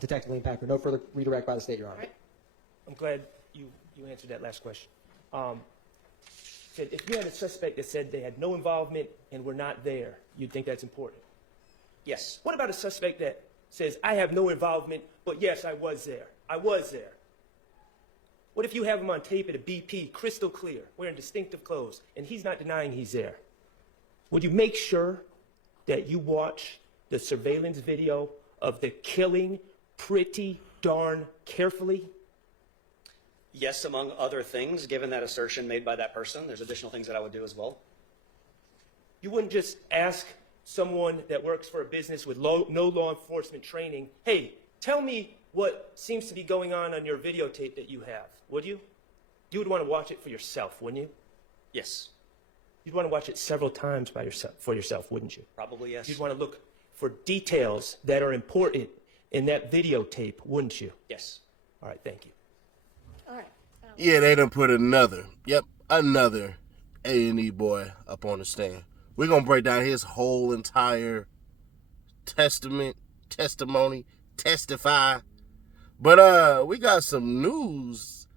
detected lien packer. No further redirect by the state, Your Honor. All right. I'm glad you answered that last question. Said if you had a suspect that said they had no involvement and were not there, you'd think that's important? Yes. What about a suspect that says, I have no involvement, but yes, I was there. I was there. What if you have him on tape at a BP, crystal clear, wearing distinctive clothes, and he's not denying he's there? Would you make sure that you watch the surveillance video of the killing pretty darn carefully? Yes, among other things, given that assertion made by that person, there's additional things that I would do as well. You wouldn't just ask someone that works for a business with no law enforcement training, hey, tell me what seems to be going on your videotape that you have, would you? You would want to watch it for yourself, wouldn't you? Yes. You'd want to watch it several times for yourself, wouldn't you? Probably yes. You'd want to look for details that are important in that videotape, wouldn't you? Yes. All right, thank you. All right. Yeah, they done put another A&E boy up on the stand. We're going to break down his whole entire testimony, testify. But we got some news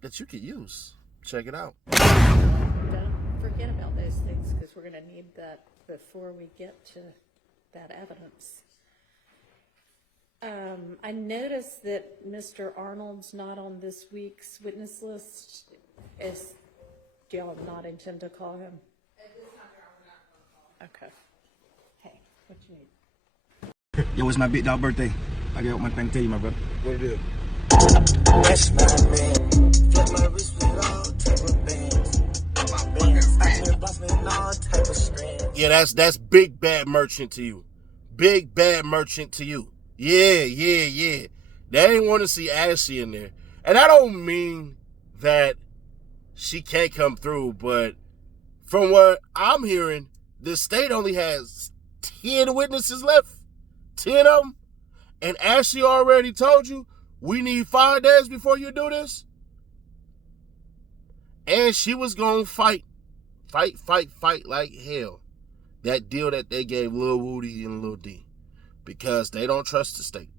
that you could use. Check it out. Don't forget about those things because we're going to need that before we get to that evidence. I noticed that Mr. Arnold's not on this week's witness list. Do y'all not intend to call him? Okay. Hey, what you need? Yo, it's my big dog birthday. I got one thing to tell you, my brother. What it is? That's my man. Flip my wrist with all type of bands. My bands. I hear boss with all type of strands. Yeah, that's big bad merchant to you. Big bad merchant to you. Yeah. They ain't want to see Ashleigh in there. And I don't mean that she can't come through, but from what I'm hearing, the state only has 10 witnesses left. 10 of them. And Ashleigh already told you, we need 5 days before you do this. And she was going to fight like hell. That deal that they gave Lil Woody and Lil D. Because they don't trust the state.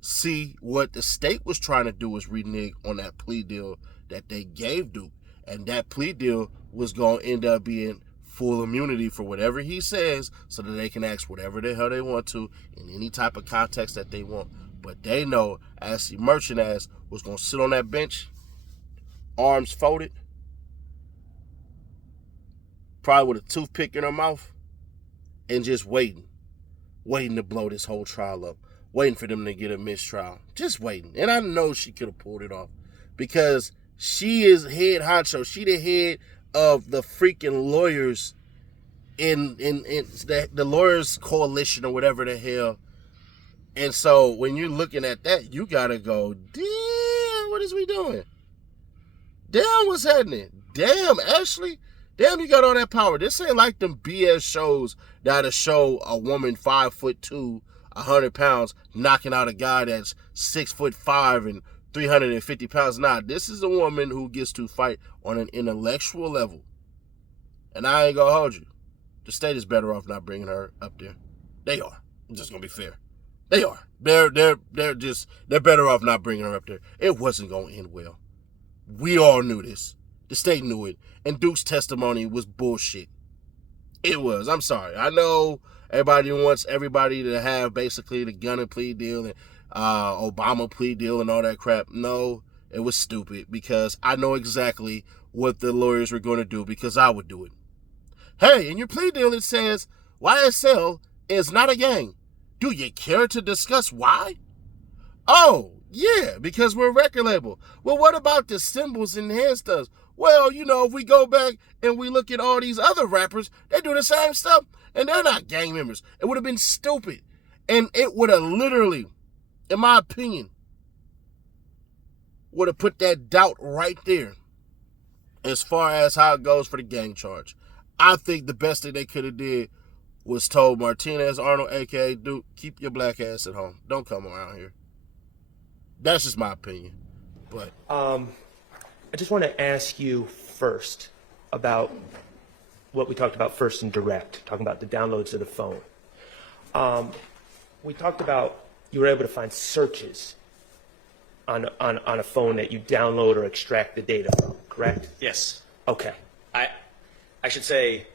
See, what the state was trying to do was renege on that plea deal that they gave Duke. And that plea deal was going to end up being full immunity for whatever he says so that they can ask whatever the hell they want to in any type of context that they want. But they know Ashleigh Merchant ass was going to sit on that bench, arms folded, probably with a toothpick in her mouth, and just waiting to blow this whole trial up, waiting for them to get a mistrial, just waiting. And I know she could have pulled it off because she is head honcho. She the head of the freaking lawyers in the lawyers coalition or whatever the hell. And so when you're looking at that, you gotta go, damn, what is we doing? Damn, what's happening? Damn, Ashleigh. Damn, you got all that power. This ain't like them BS shows that'll show a woman 5'2", 100 pounds, knocking out a guy that's 6'5" and 350 pounds. Nah, this is a woman who gets to fight on an intellectual level. And I ain't gonna hold you. The state is better off not bringing her up there. They are. I'm just gonna be fair. They are. They're better off not bringing her up there. It wasn't gonna end well. We all knew this. The state knew it. And Duke's testimony was bullshit. It was. I'm sorry. I know everybody wants everybody to have basically the gun and plea deal and Obama plea deal and all that crap. No, it was stupid because I know exactly what the lawyers were going to do because I would do it. Hey, in your plea deal it says YSL is not a gang. Do you care to discuss why? Oh, yeah, because we're a record label. Well, what about the symbols and hand stuff? Well, you know, if we go back and we look at all these other rappers, they do the same stuff, and they're not gang members. It would have been stupid. And it would have literally, in my opinion, would have put that doubt right there as far as how it goes for the gang charge. I think the best thing they could have did was told Martinez Arnold, a.k.a. Duke, keep your black ass at home. Don't come around here. That's just my opinion. But I just want to ask you first about what we talked about first in direct, talking about the downloads of the phone. We talked about you were able to find searches on a phone that you download or extract the data from, correct? Yes. Okay. I should say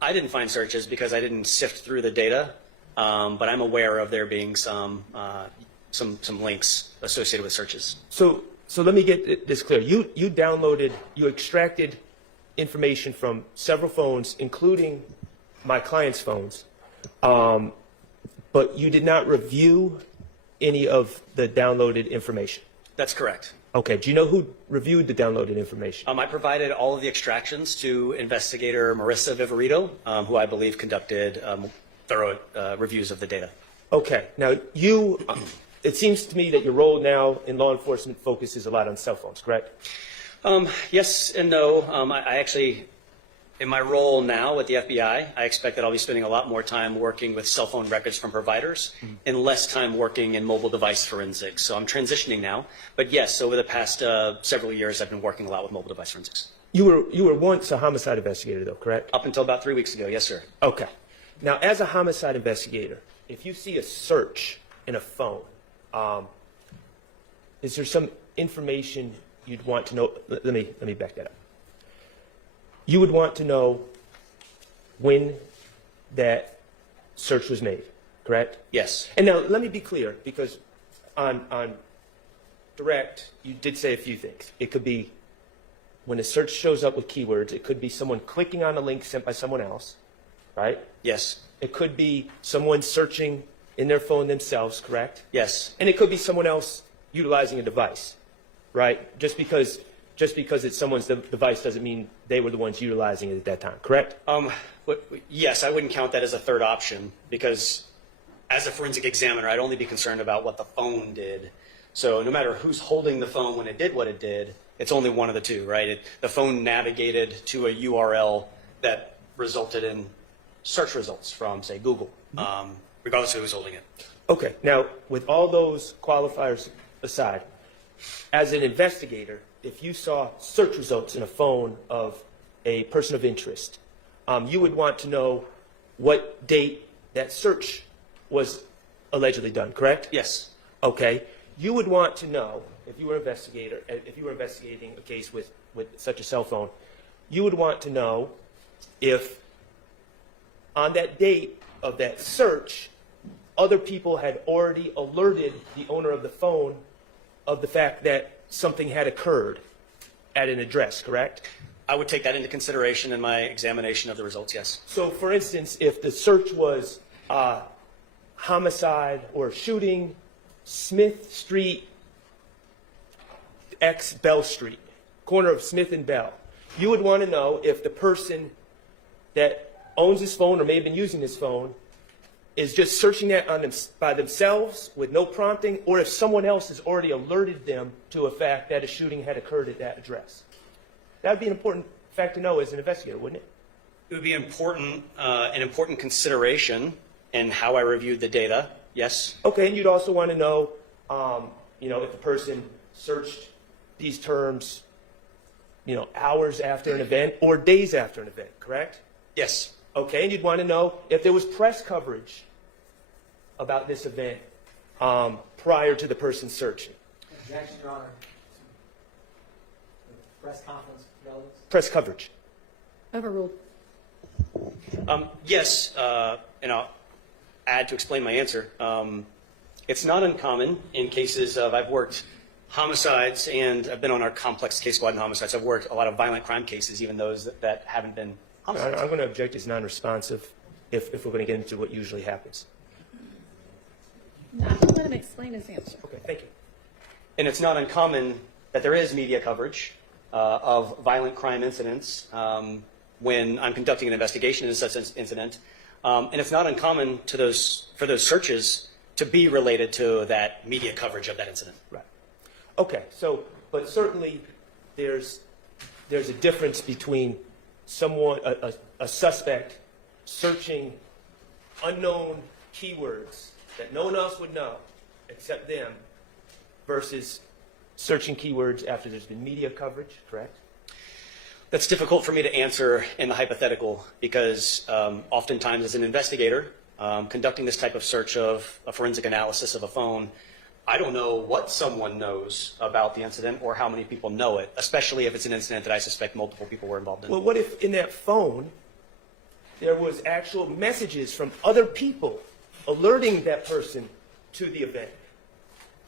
I didn't find searches because I didn't sift through the data, but I'm aware of there being some links associated with searches. So let me get this clear. You extracted information from several phones, including my client's phones, but you did not review any of the downloaded information. That's correct. Okay. Do you know who reviewed the downloaded information? I provided all of the extractions to investigator Marissa Viverito, who I believe conducted thorough reviews of the data. Okay. Now, it seems to me that your role now in law enforcement focuses a lot on cell phones, correct? Yes and no. I actually, in my role now with the FBI, I expect that I'll be spending a lot more time working with cell phone records from providers and less time working in mobile device forensics. So I'm transitioning now. But yes, over the past several years, I've been working a lot with mobile device forensics. You were once a homicide investigator, though, correct? Up until about 3 weeks ago, yes, sir. Okay. Now, as a homicide investigator, if you see a search in a phone, is there some information you'd want to know? Let me back that up. You would want to know when that search was made, correct? Yes. And now let me be clear, because on direct, you did say a few things. It could be when a search shows up with keywords, it could be someone clicking on a link sent by someone else, right? Yes. It could be someone searching in their phone themselves, correct? Yes. And it could be someone else utilizing a device, right? Just because it's someone's device doesn't mean they were the ones utilizing it at that time, correct? Yes, I wouldn't count that as a third option because as a forensic examiner, I'd only be concerned about what the phone did. So no matter who's holding the phone when it did what it did, it's only one of the two, right? The phone navigated to a URL that resulted in search results from, say, Google, regardless of who's holding it. Okay, now with all those qualifiers aside, as an investigator, if you saw search results in a phone of a person of interest, you would want to know what date that search was allegedly done, correct? Yes. Okay. You would want to know, if you were investigating a case with such a cell phone, you would want to know if on that date of that search, other people had already alerted the owner of the phone of the fact that something had occurred at an address, correct? I would take that into consideration in my examination of the results, yes. So, for instance, if the search was homicide or shooting, Smith Street, X Bell Street, corner of Smith and Bell, you would want to know if the person that owns this phone or may have been using this phone is just searching that on by themselves with no prompting, or if someone else has already alerted them to a fact that a shooting had occurred at that address. That would be an important fact to know as an investigator, wouldn't it? It would be an important consideration in how I reviewed the data, yes. Okay, and you'd also want to know, if the person searched these terms, hours after an event or days after an event, correct? Yes. Okay, and you'd want to know if there was press coverage about this event prior to the person searching. Objection, Your Honor. Press conference relevance. Press coverage. Overruled. Yes, and I'll add to explain my answer. It's not uncommon in cases of, I've worked homicides and I've been on our complex case squad in homicides. I've worked a lot of violent crime cases, even those that haven't been homicides. I'm going to object as non-responsive if we're going to get into what usually happens. No, let him explain his answer. Okay, thank you. And it's not uncommon that there is media coverage of violent crime incidents when I'm conducting an investigation into such an incident. And it's not uncommon for those searches to be related to that media coverage of that incident. Right. Okay, but certainly there's a difference between someone, a suspect, searching unknown keywords that no one else would know except them versus searching keywords after there's been media coverage, correct? That's difficult for me to answer in the hypothetical because oftentimes as an investigator, conducting this type of search of a forensic analysis of a phone, I don't know what someone knows about the incident or how many people know it, especially if it's an incident that I suspect multiple people were involved in. Well, what if in that phone there was actual messages from other people alerting that person to the event?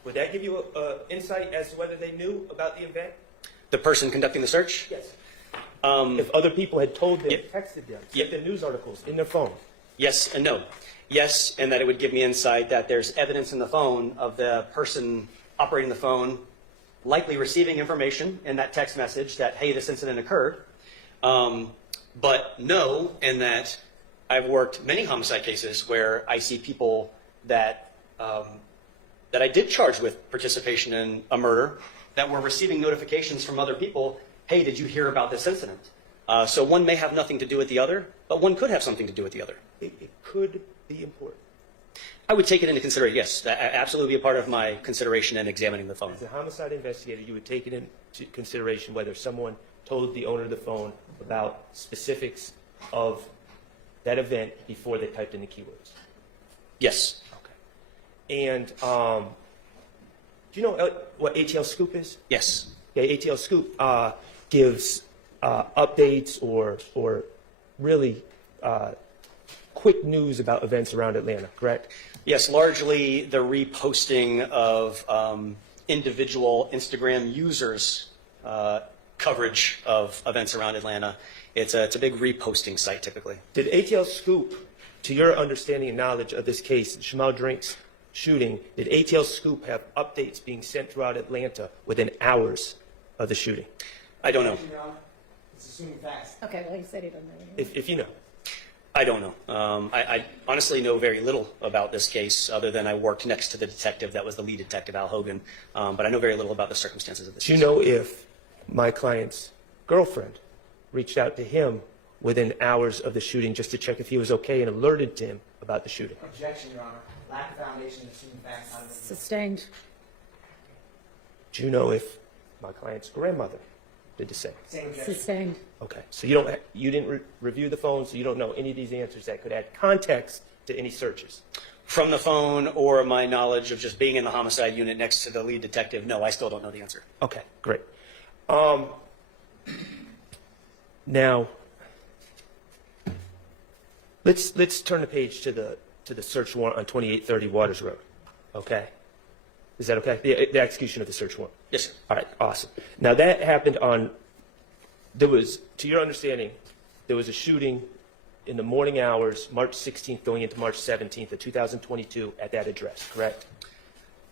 Would that give you insight as to whether they knew about the event? The person conducting the search? Yes. If other people had told them, Yep. texted them, Yep. sent them news articles in their phone. Yes and no. Yes, and that it would give me insight that there's evidence in the phone of the person operating the phone likely receiving information in that text message that, hey, this incident occurred. But no, in that I've worked many homicide cases where I see people that I did charge with participation in a murder that were receiving notifications from other people, hey, did you hear about this incident? So one may have nothing to do with the other, but one could have something to do with the other. It could be important. I would take it into consideration, yes. That absolutely be a part of my consideration in examining the phone. As a homicide investigator, you would take it into consideration whether someone told the owner of the phone about specifics of that event before they typed in the keywords. Yes. Okay. And do you know what ATL Scoop is? Yes. Yeah, ATL Scoop gives updates or really quick news about events around Atlanta, correct? Yes, largely the reposting of individual Instagram users' coverage of events around Atlanta. It's a big reposting site typically. Did ATL Scoop, to your understanding and knowledge of this case, the Shamal Drinks shooting, did ATL Scoop have updates being sent throughout Atlanta within hours of the shooting? I don't know. Your Honor, it's assuming facts. Okay, well, he said he doesn't know. If you know. I don't know. I honestly know very little about this case other than I worked next to the detective that was the lead detective, Al Hogan. But I know very little about the circumstances of this Do you case. know if my client's girlfriend reached out to him within hours of the shooting just to check if he was okay and alerted him about the shooting? Objection, Your Honor. Lack of foundation, assuming facts out of the Sustained. Do you know if my client's grandmother did the same? same objection. Sustained. Okay, so you didn't review the phone, so you don't know any of these answers that could add context to any searches. From the phone or my knowledge of just being in the homicide unit next to the lead detective, no, I still don't know the answer. Okay, great. Now, let's turn the page to the search warrant on 2830 Waters Road. Okay, is that okay? The execution of the search warrant. Yes, sir. All right, awesome. Now that happened there was, to your understanding, there was a shooting in the morning hours, March 16th going into March 17th of 2022 at that address, correct?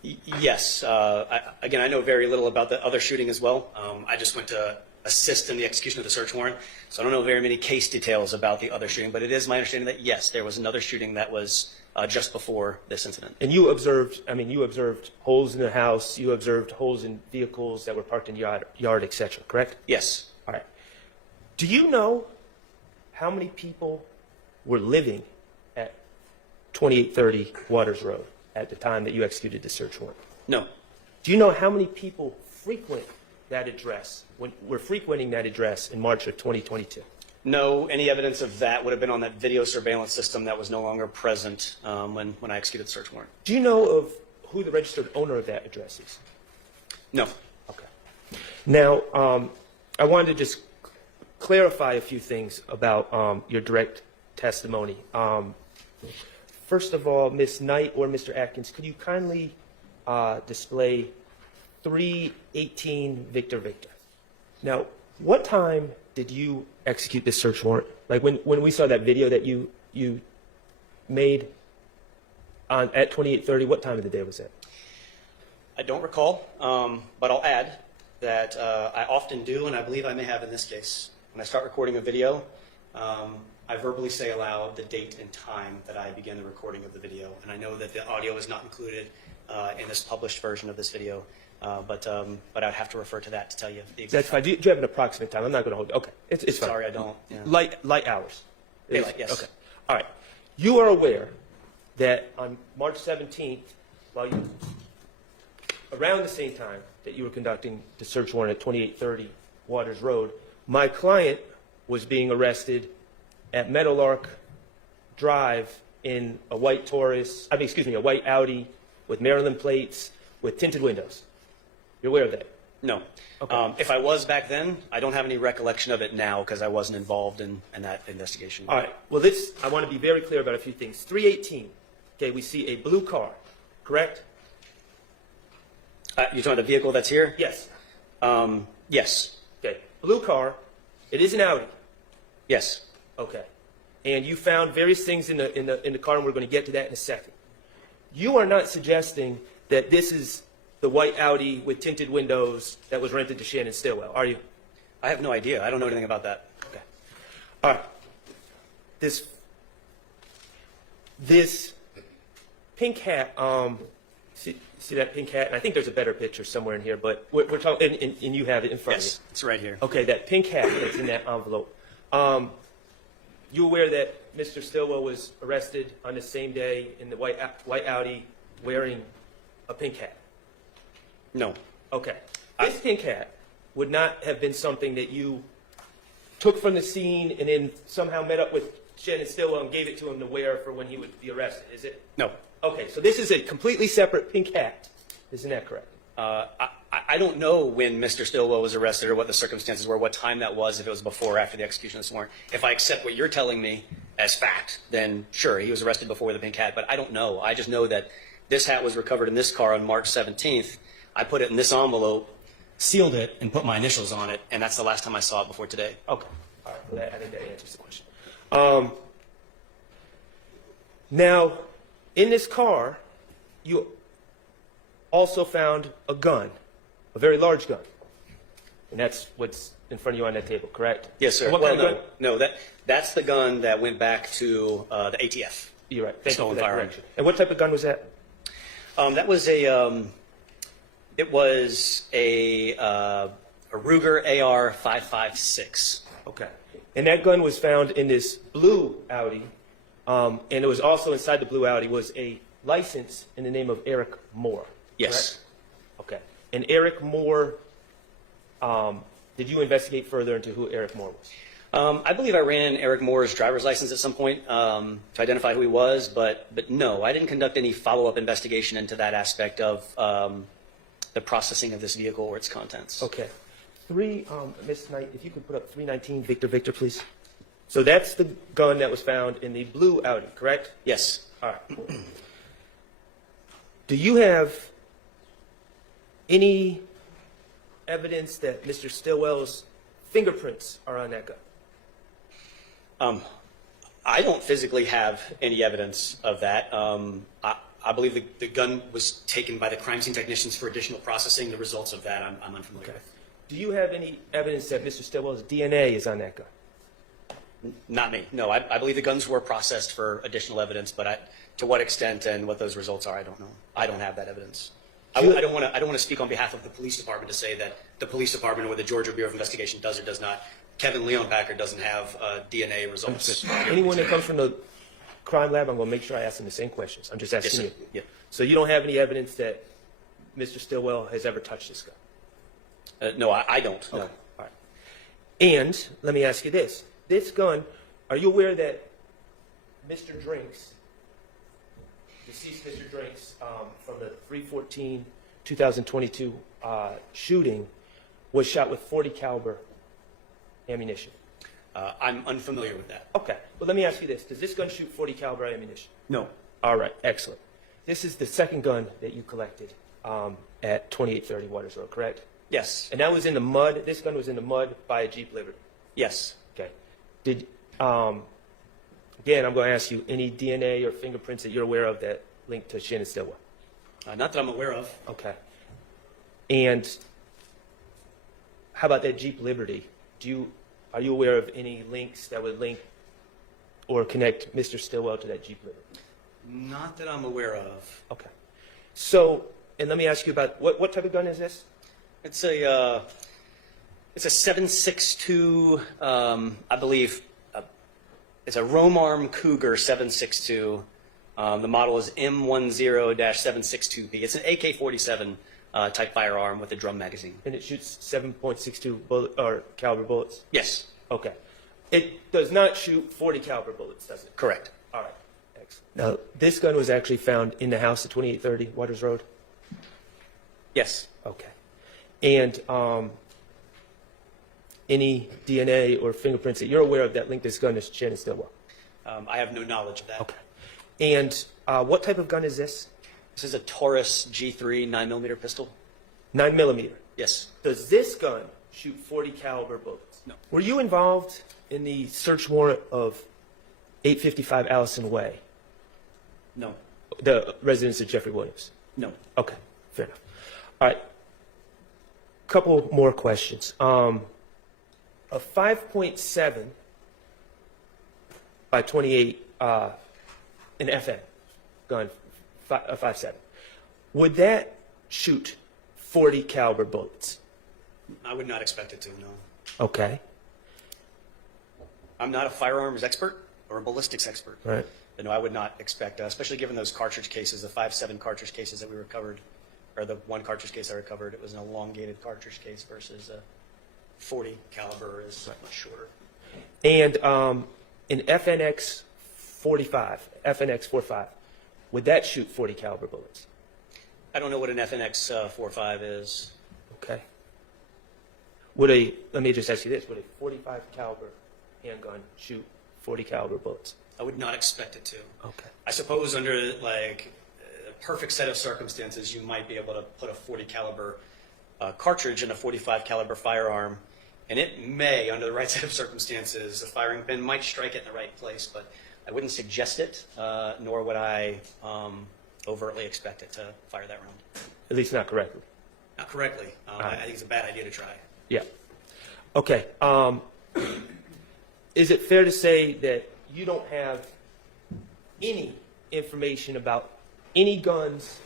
Yes. Again, I know very little about the other shooting as well. I just went to assist in the execution of the search warrant, so I don't know very many case details about the other shooting, but it is my understanding that, yes, there was another shooting that was just before this incident. And you observed holes in the house, you observed holes in vehicles that were parked in yard, et cetera, correct? Yes. All right. Do you know how many people were living at 2830 Waters Road at the time that you executed the search warrant? No. Do you know how many people frequent that address, were frequenting that address in March of 2022? No. Any evidence of that would have been on that video surveillance system that was no longer present when I executed the search warrant. Do you know of who the registered owner of that address is? No. Okay. Now, I wanted to just clarify a few things about your direct testimony. First of all, Ms. Knight or Mr. Atkins, could you kindly display 318 Victor Victor? Now, what time did you execute this search warrant? Like when we saw that video that you made at 2830, what time of the day was that? I don't recall, but I'll add that I often do, and I believe I may have in this case. When I start recording a video, I verbally say aloud the date and time that I began the recording of the video. And I know that the audio is not included in this published version of this video, but I'd have to refer to that to tell you the exact That's fine. Do you have an approximate time? I'm not going to hold you. Okay, it's fine. Sorry, I don't. Yeah. Light hours. Daylight, yes. Okay. All right. You are aware that on March 17th, around the same time that you were conducting the search warrant at 2830 Waters Road, my client was being arrested at Meadowlark Drive in a white Taurus, a white Audi with Maryland plates with tinted windows. You're aware of that? No. Okay. If I was back then, I don't have any recollection of it now because I wasn't involved in that investigation. All right. Well, I want to be very clear about a few things. 318, okay, we see a blue car, correct? You're talking about the vehicle that's here? Yes. Yes. Okay. Blue car. It is an Audi. Yes. Okay. And you found various things in the car, and we're going to get to that in a second. You are not suggesting that this is the white Audi with tinted windows that was rented to Shannon Stillwell, are you? I have no idea. I don't know anything about that. Okay. All right. This pink hat, see that pink hat? And I think there's a better picture somewhere in here, but we're talking, and you have it in front of you. Yes, it's right here. Okay, that pink hat that's in that envelope. You aware that Mr. Stillwell was arrested on the same day in the white Audi wearing a pink hat? No. Okay. This pink hat would not have been something that you took from the scene and then somehow met up with Shannon Stillwell and gave it to him to wear for when he would be arrested, is it? No. Okay, so this is a completely separate pink hat. Isn't that correct? I don't know when Mr. Stillwell was arrested or what the circumstances were, what time that was, if it was before or after the execution of this warrant. If I accept what you're telling me as fact, then sure, he was arrested before with a pink hat, but I don't know. I just know that this hat was recovered in this car on March 17th. I put it in this envelope, sealed it, and put my initials on it, and that's the last time I saw it before today. Okay. All right. Well, I think that answers the question. Now, in this car, you also found a gun, a very large gun. And that's what's in front of you on that table, correct? Yes, sir. And what Well, kind of gun? no, that's the gun that went back to the ATF. You're right. Thank you for Stolen that firearm. correction. And what type of gun was that? That was it was a Ruger AR 5.56. Okay. And that gun was found in this blue Audi, and it was also inside the blue Audi was a license in the name of Eric Moore. Yes. Correct? Okay. And Eric Moore, did you investigate further into who Eric Moore was? I believe I ran Eric Moore's driver's license at some point to identify who he was, but no, I didn't conduct any follow-up investigation into that aspect of the processing of this vehicle or its contents. Okay. Miss Knight, if you could put up 319, Victor, please. So that's the gun that was found in the blue Audi, correct? Yes. All right. Do you have any evidence that Mr. Stillwell's fingerprints are on that gun? I don't physically have any evidence of that. I believe the gun was taken by the crime scene technicians for additional processing. The results of that I'm unfamiliar with. Do you have any evidence that Mr. Stillwell's DNA is on that gun? Not me. No, I believe the guns were processed for additional evidence, but to what extent and what those results are, I don't know. I don't have that evidence. I don't want to speak on behalf of the police department to say that the police department or the Georgia Bureau of Investigation does or does not. Kevin Leonpacker doesn't have DNA results. Anyone that comes from the crime lab, I'm going to make sure I ask them the same questions. I'm just asking Yes, sir. you. Yeah. So you don't have any evidence that Mr. Stillwell has ever touched this gun? No, I don't. No. Okay. All right. And let me ask you this. This gun, are you aware that Mr. Drinks, deceased Mr. Drinks, from the 3/14/2022 shooting, was shot with .40 caliber ammunition? I'm unfamiliar with that. Okay. Well, let me ask you this. Does this gun shoot .40 caliber ammunition? No. All right. Excellent. This is the second gun that you collected at 2830 Waters Road, correct? Yes. And that was in the mud. This gun was in the mud by a Jeep Liberty. Yes. Okay. Did again, I'm going to ask you any DNA or fingerprints that you're aware of that link to Shannon Stillwell? Not that I'm aware of. Okay. And how about that Jeep Liberty? Are you aware of any links that would link or connect Mr. Stillwell to that Jeep Liberty? Not that I'm aware of. Okay. So, and let me ask you about what type of gun is this? It's a 7.62, I believe. It's a Romarm Cougar 7.62. The model is M10-762B. It's an AK-47 type firearm with a drum magazine. And it shoots 7.62 caliber bullets? Yes. Okay. It does not shoot .40 caliber bullets, does it? Correct. All right. Excellent. drinks. Now, this gun was actually found in the house at 2830 Waters Road? Yes. Okay. And any DNA or fingerprints that you're aware of that link this gun to Shannon Stillwell? I have no knowledge of that. Okay. And what type of gun is this? This is a Taurus G3 9mm pistol. 9mm. Yes. Does this gun shoot .40 caliber bullets? No. Were you involved in the search warrant of 855 Allison Way, No. the residence of Jeffrey Williams? No. Okay, fair enough. All right. Couple more questions. A 5.7 by 28, an FN gun, a 5.7. Would that shoot .40 caliber bullets? I would not expect it to, no. Okay. I'm not a firearms expert or a ballistics expert. Right. But no, I would not expect, especially given those cartridge cases, the 5.7 cartridge cases that we recovered, or the one cartridge case I recovered, it was an elongated cartridge case versus a .40 caliber is much shorter. And an FNX 45, FNX 45, would that shoot .40 caliber bullets? I don't know what an FNX 45 is. Okay. Let me just ask you this, would a 45 caliber handgun shoot .40 caliber bullets? I would not expect it to. Okay. I suppose under like a perfect set of circumstances, you might be able to put a .40 caliber cartridge in a .45 caliber firearm, and it may, under the right set of circumstances, the firing pin might strike it in the right place, but I wouldn't suggest it, nor would I overtly expect it to fire that round. At least not correctly. Not correctly. I think it's a bad idea to try. Yeah. Okay. Is it fair to say that you don't have any information about any guns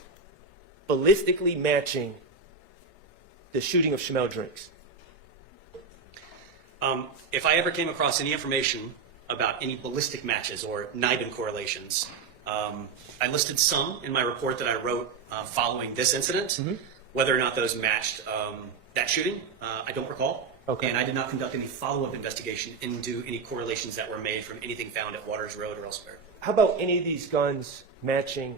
ballistically matching the shooting of Chamel drinks? If I ever came across any information about any ballistic matches or NIBIN correlations, I listed some in my report that I wrote following this incident. Whether or not those matched that shooting, I don't recall. Okay. And I did not conduct any follow-up investigation into any correlations that were made from anything found at Waters Road or elsewhere. How about any of these guns matching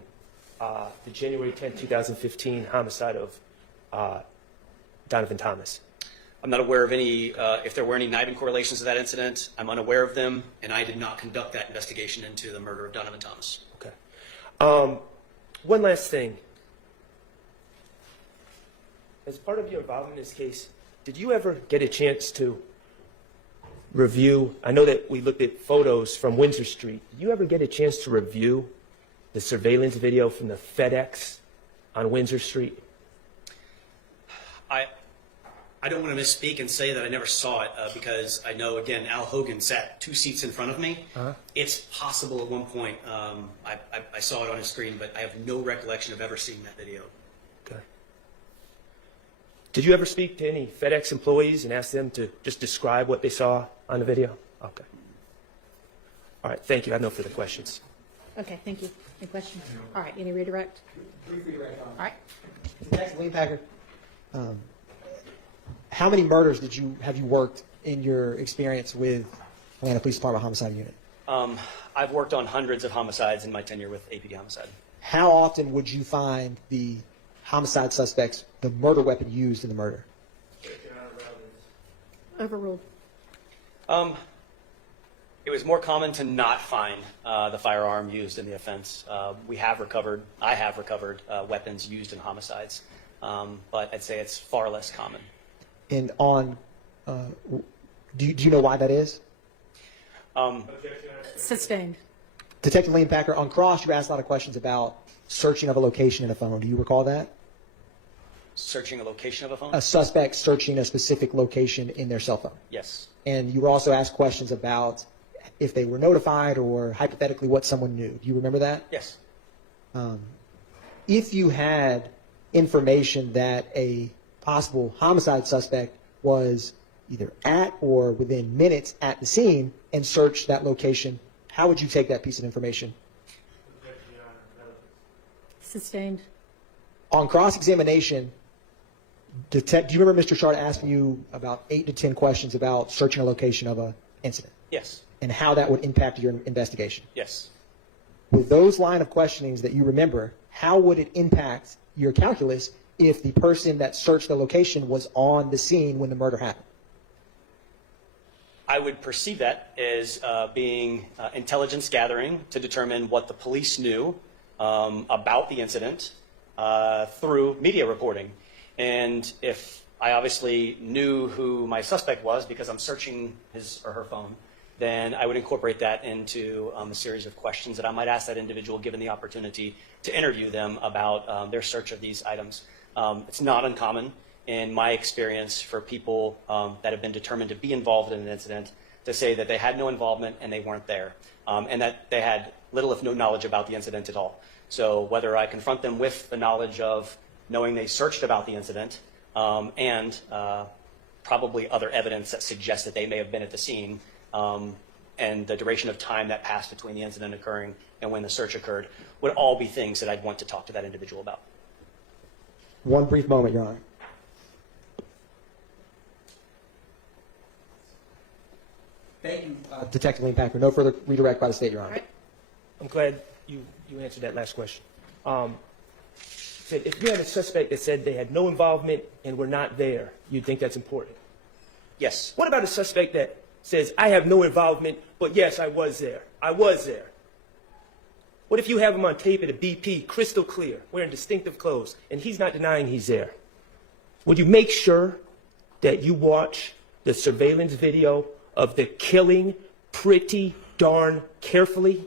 the January 10, 2015 homicide of Donovan Thomas? I'm not aware of any, if there were any NIBIN correlations to that incident, I'm unaware of them, and I did not conduct that investigation into the murder of Donovan Thomas. Okay. One last thing. As part of your involvement in this case, did you ever get a chance to review, I know that we looked at photos from Windsor Street, did you ever get a chance to review the surveillance video from the FedEx on Windsor Street? I don't want to misspeak and say that I never saw it because I know, again, Al Hogan sat 2 seats in front of me. It's possible at one point I saw it on his screen, but I have no recollection of ever seeing that video. Okay. Did you ever speak to any FedEx employees and ask them to just describe what they saw on the video? Okay. All right, thank you. I have no further questions. Okay, thank you. Any questions? All right, any redirect? Brief redirect on. All right. Next, Lee Packer. How many murders have you worked in your experience with Atlanta Police Department Homicide Unit? I've worked on hundreds of homicides in my tenure with APD Homicide. How often would you find the homicide suspects the murder weapon used in the murder? Overruled. It was more common to not find the firearm used in the offense. I have recovered weapons used in homicides, but I'd say it's far less common. And do you know why that is? Sustained. Detective Lee Packer, on cross, you asked a lot of questions about searching of a location in a phone. Do you recall that? Searching a location of a phone? A suspect searching a specific location in their cell phone. Yes. And you were also asked questions about if they were notified or hypothetically what someone knew. Do you remember that? Yes. If you had information that a possible homicide suspect was either at or within minutes at the scene and searched that location, how would you take that piece of information? Sustained. On cross-examination, do you remember Mr. Shard asking you about 8 to 10 questions about searching a location of an incident Yes. and how that would impact your investigation? Yes. With those line of questionings that you remember, how would it impact your calculus if the person that searched the location was on the scene when the murder happened? I would perceive that as being intelligence gathering to determine what the police knew about the incident through media reporting. And if I obviously knew who my suspect was because I'm searching his or her phone, then I would incorporate that into a series of questions that I might ask that individual given the opportunity to interview them about their search of these items. It's not uncommon in my experience for people that have been determined to be involved in an incident to say that they had no involvement and they weren't there, and that they had little if no knowledge about the incident at all. So whether I confront them with the knowledge of knowing they searched about the incident and probably other evidence that suggests that they may have been at the scene, and the duration of time that passed between the incident occurring and when the search occurred would all be things that I'd want to talk to that individual about. One brief moment, Your Honor. Thank you, Detective Lee Packer. No further redirect by the state, Your Honor. I'm glad you answered that last question. Said if you had a suspect that said they had no involvement and were not there, you'd think that's important. Yes. What about a suspect that says, I have no involvement, but yes, I was there. I was there. What if you have him on tape at a BP, crystal clear, wearing distinctive clothes, and he's not denying he's there? Would you make sure that you watch the surveillance video of the killing pretty darn carefully?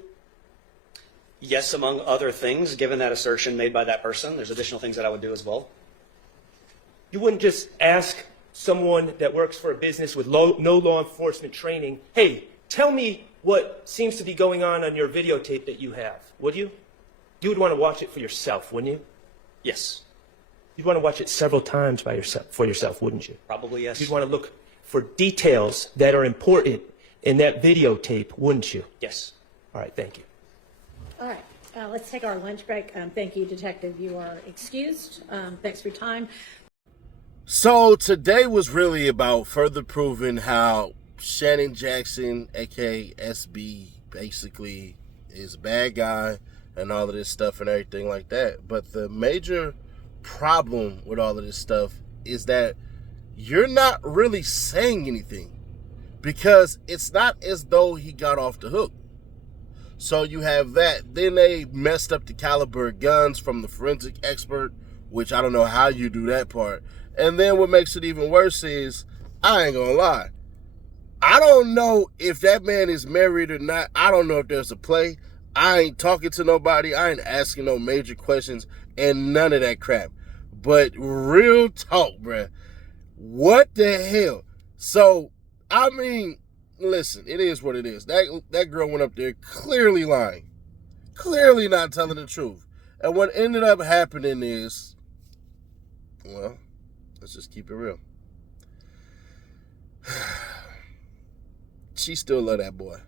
Yes, among other things, given that assertion made by that person, there's additional things that I would do as well. You wouldn't just ask someone that works for a business with no law enforcement training, hey, tell me what seems to be going on your videotape that you have, would you? You would want to watch it for yourself, wouldn't you? Yes. You'd want to watch it several times for yourself, wouldn't you? Probably yes. You'd want to look for details that are important in that videotape, wouldn't you? Yes. All right, thank you. All right, let's take our lunch break. Thank you, Detective. You are excused. Thanks for your time. So today was really about further proving how Shannon Jackson, aka SB, basically is a bad guy and all of this stuff and everything like that. But the major problem with all of this stuff is that you're not really saying anything because it's not as though he got off the hook. So you have that. Then they messed up the caliber of guns from the forensic expert, which I don't know how you do that part. And then what makes it even worse is, I ain't gonna lie, I don't know if that man is married or not. I don't know if there's a play. I ain't talking to nobody. I ain't asking no major questions and none of that crap. But real talk, bruh. What the hell? So, I mean, listen, it is what it is. That girl went up there clearly lying. Clearly not telling the truth. And what ended up happening is, well, let's just keep it real. She still love that boy.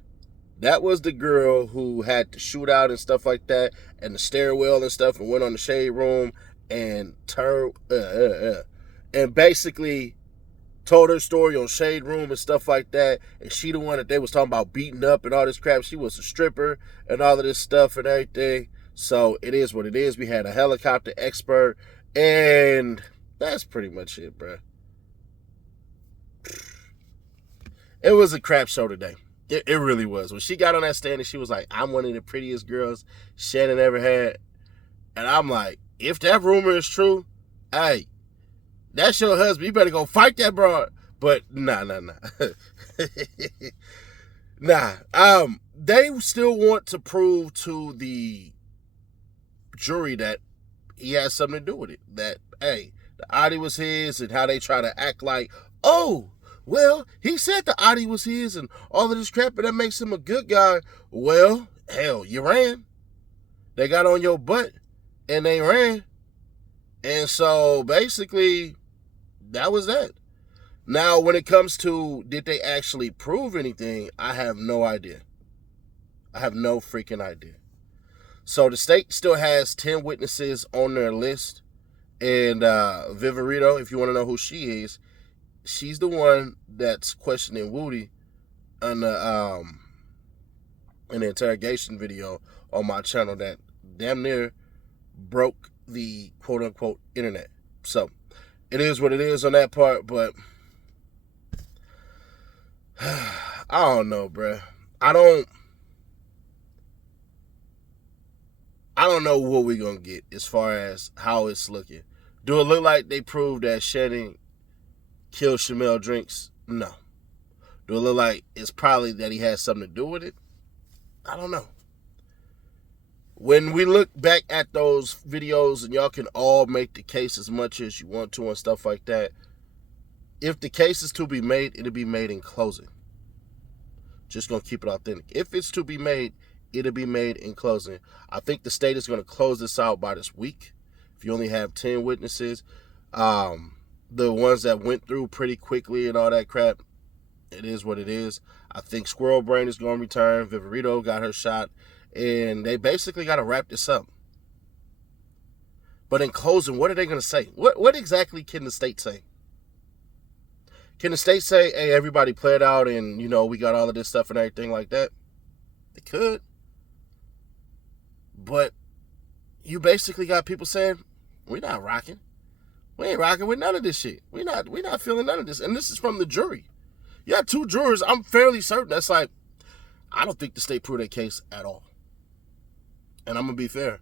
That was the girl who had the shootout and stuff like that, and the stairwell and stuff, and went on the shade room and and basically told her story on Shade Room and stuff like that. And she the one that they was talking about beating up and all this crap. She was a stripper and all of this stuff and everything. So it is what it is. We had a helicopter expert, and that's pretty much it, bro. It was a crap show today. It really was. When she got on that stand and she was like, I'm one of the prettiest girls Shannon ever had. And I'm like, if that rumor is true, hey, that's your husband. You better go fight that broad. But nah. They still want to prove to the jury that he has something to do with it. That, hey, the Audi was his, and how they try to act like, oh, well, he said the Audi was his and all of this crap, and that makes him a good guy. Well, hell, you ran. They got on your butt, and they ran. And so, basically, that was that. Now, when it comes to did they actually prove anything, I have no idea. I have no freaking idea. So, the state still has 10 witnesses on their list. And Viverito, if you want to know who she is, she's the one that's questioning Woody in the interrogation video on my channel that damn near broke the quote-unquote internet. So it is what it is on that part, but I don't know, bruh. I don't know what we're going to get as far as how it's looking. Do it look like they proved that Shannon killed Shamel Drinks? No. Do it look like it's probably that he has something to do with it? I don't know. When we look back at those videos, and y'all can all make the case as much as you want to and stuff like that, if the case is to be made, it'll be made in closing. Just going to keep it authentic. If it's to be made, it'll be made in closing. I think the state is going to close this out by this week. If you only have 10 witnesses, the ones that went through pretty quickly and all that crap, it is what it is. I think Squirrel Brain is going to return. Viverito got her shot. And they basically got to wrap this up. But in closing, what are they going to say? What exactly can the state say? Can the state say, hey, everybody play it out and, you know, we got all of this stuff and everything like that? They could. But you basically got people saying, we're not rocking. We ain't rocking with none of this shit. We're not feeling none of this. And this is from the jury. You got 2 jurors. I'm fairly certain that's like, I don't think the state proved their case at all. And I'm going to be fair.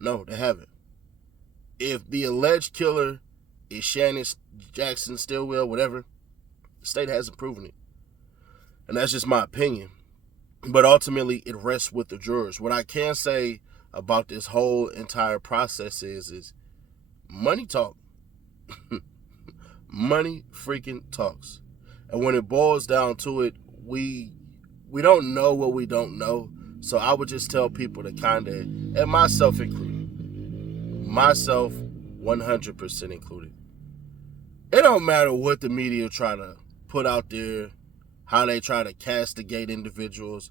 No, they haven't. If the alleged killer is Shannon Jackson, Stillwell, whatever, the state hasn't proven it. And that's just my opinion. But ultimately, it rests with the jurors. What I can say about this whole entire process is money talk. Money freaking talks. And when it boils down to it, we don't know what we don't know. So I would just tell people to kind of, and myself included, myself 100% included, it don't matter what the media try to put out there, how they try to castigate individuals,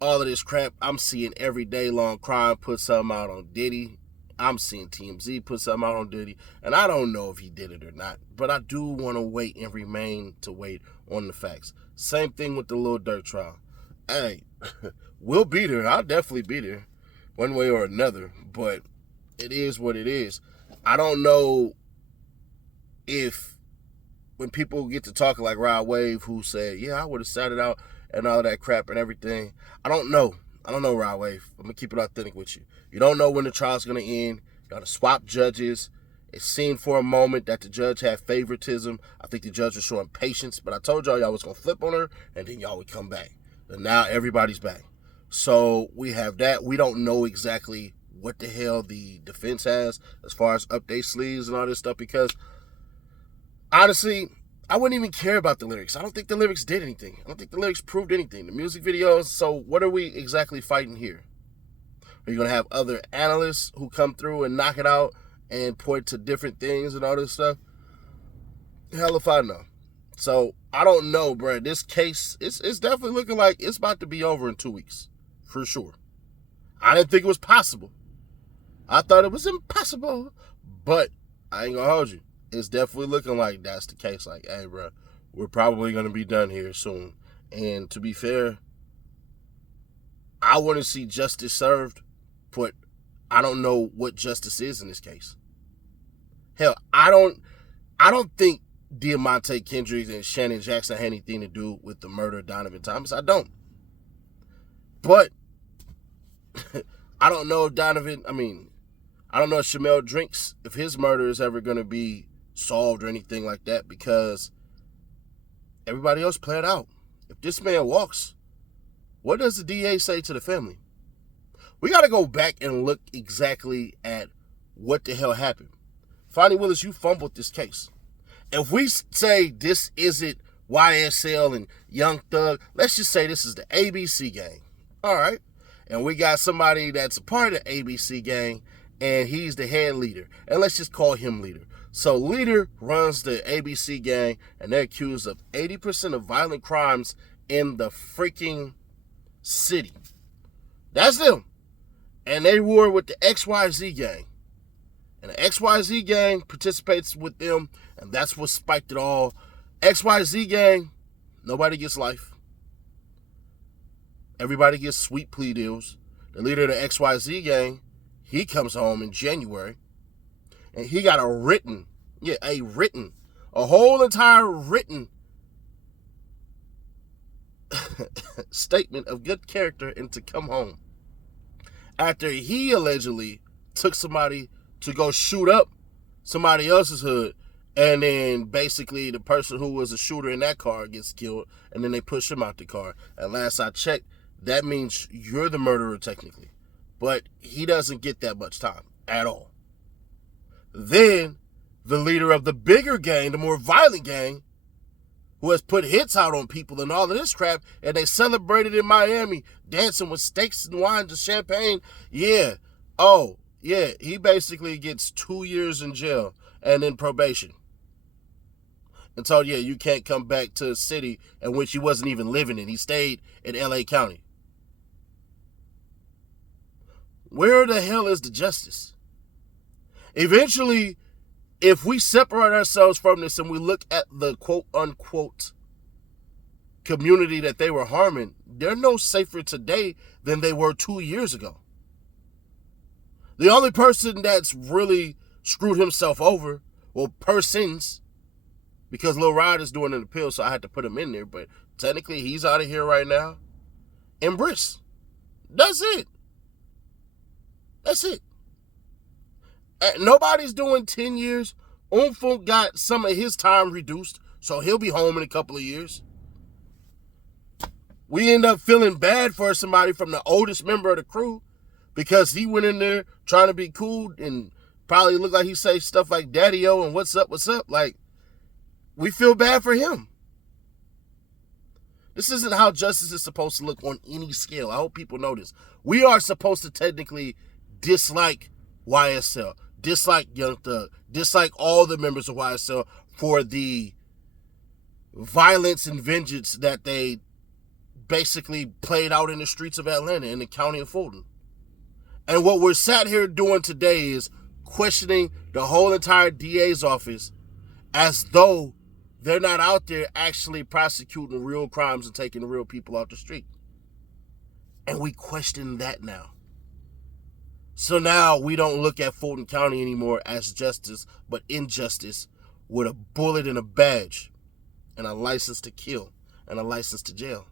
all of this crap. I'm seeing every day Long Crime put something out on Diddy. I'm seeing TMZ put something out on Diddy. And I don't know if he did it or not. But I do want to wait and remain to wait on the facts. Same thing with the Lil Durk trial. Hey, we'll be there. I'll definitely be there one way or another. But it is what it is. I don't know if when people get to talking like Rod Wave, who said, yeah, I would have sat it out and all that crap and everything. I don't know. I don't know, Rod Wave. I'm going to keep it authentic with you. You don't know when the trial's going to end. You got to swap judges. It seemed for a moment that the judge had favoritism. I think the judge was showing patience. But I told y'all was going to flip on her, and then y'all would come back. And now everybody's back. So we have that. We don't know exactly what the hell the defense has as far as up their sleeves and all this stuff, because honestly, I wouldn't even care about the lyrics. I don't think the lyrics did anything. I don't think the lyrics proved anything. The music videos, so what are we exactly fighting here? Are you going to have other analysts who come through and knock it out and point to different things and all this stuff? Hell if I know. So, I don't know, bro. This case, it's definitely looking like it's about to be over in 2 weeks. For sure. I didn't think it was possible. I thought it was impossible. But, I ain't going to hold you. It's definitely looking like that's the case. Like, hey, bro, we're probably going to be done here soon. And to be fair, I want to see justice served, but I don't know what justice is in this case. Hell, I don't think Diamante Kendricks and Shannon Jackson had anything to do with the murder of Donovan Thomas. I don't. But I don't know if I don't know if Shamel Drinks, if his murder is ever going to be solved or anything like that, because everybody else played out. If this man walks, what does the DA say to the family? We got to go back and look exactly at what the hell happened. Fani, Willis, you fumbled this case. If we say this isn't YSL and Young Thug, let's just say this is the ABC gang. All right. And we got somebody that's a part of the ABC gang, and he's the head leader. And let's just call him leader. So leader runs the ABC gang, and they're accused of 80% of violent crimes in the freaking city. That's them. And they war with the XYZ gang. And the XYZ gang participates with them, and that's what spiked it all. XYZ gang, nobody gets life. Everybody gets sweet plea deals. the leader of the XYZ gang, he comes home in January, and he got a whole entire written statement of good character and to come home after he allegedly took somebody to go shoot up somebody else's hood, and then basically the person who was a shooter in that car gets killed, and then they push him out the car. And last I checked, that means you're the murderer technically, but he doesn't get that much time at all. Then the leader of the bigger gang, the more violent gang, who has put hits out on people and all of this crap, and they celebrated in Miami, dancing with steaks and wines and champagne. Yeah. Oh, yeah. He basically gets 2 years in jail and then probation. And told, yeah, you can't come back to a city in which he wasn't even living in. He stayed in LA County. Where the hell is the justice? Eventually, if we separate ourselves from this and we look at the quote-unquote community that they were harming, they're no safer today than they were 2 years ago. The only person that's really screwed himself over, well, persons, because Lil Rod is doing an appeal, so I had to put him in there, but technically he's out of here right now. And Briss. That's it. That's it. Nobody's doing 10 years. Umfunk got some of his time reduced, so he'll be home in a couple of years. We end up feeling bad for somebody from the oldest member of the crew because he went in there trying to be cool and probably looked like he say stuff like Daddy-O and what's up. Like, we feel bad for him. This isn't how justice is supposed to look on any scale. I hope people know this. We are supposed to technically dislike YSL, dislike Young Thug, dislike all the members of YSL for the violence and vengeance that they basically played out in the streets of Atlanta, in the county of Fulton. And what we're sat here doing today is questioning the whole entire DA's office as though they're not out there actually prosecuting real crimes and taking real people off the street. And we question that now. So now we don't look at Fulton County anymore as justice, but injustice with a bullet and a badge and a license to kill and a license to jail.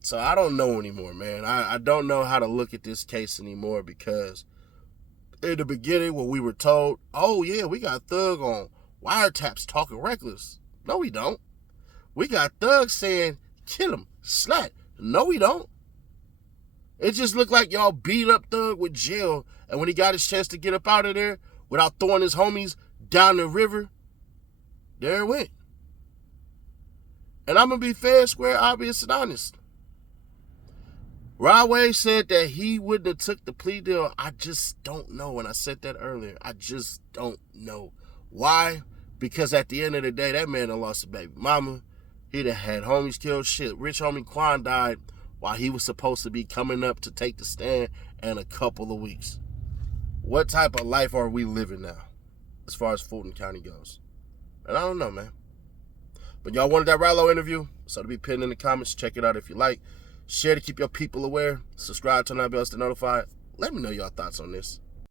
So I don't know anymore, man. I don't know how to look at this case anymore because in the beginning when we were told, oh yeah, we got Thug on wiretaps talking reckless. No, we don't. We got Thug saying, kill him, slat. No, we don't. It just looked like y'all beat up Thug with jail, and when he got his chance to get up out of there without throwing his homies down the river, there it went. And I'm going to be fair, square, obvious, and honest. Rod Wave said that he wouldn't have took the plea deal. I just don't know, and I said that earlier. I just don't know. Why? Because at the end of the day, that man done lost a baby mama. He done had homies killed. Shit, rich homie Quan died while he was supposed to be coming up to take the stand in a couple of weeks. What type of life are we living now as far as Fulton County goes? And I don't know, man. But y'all wanted that Rallo interview, so to be pinned in the comments. Check it out if you like. Share to keep your people aware. Subscribe, turn on bells to notify. Let me know your thoughts on this.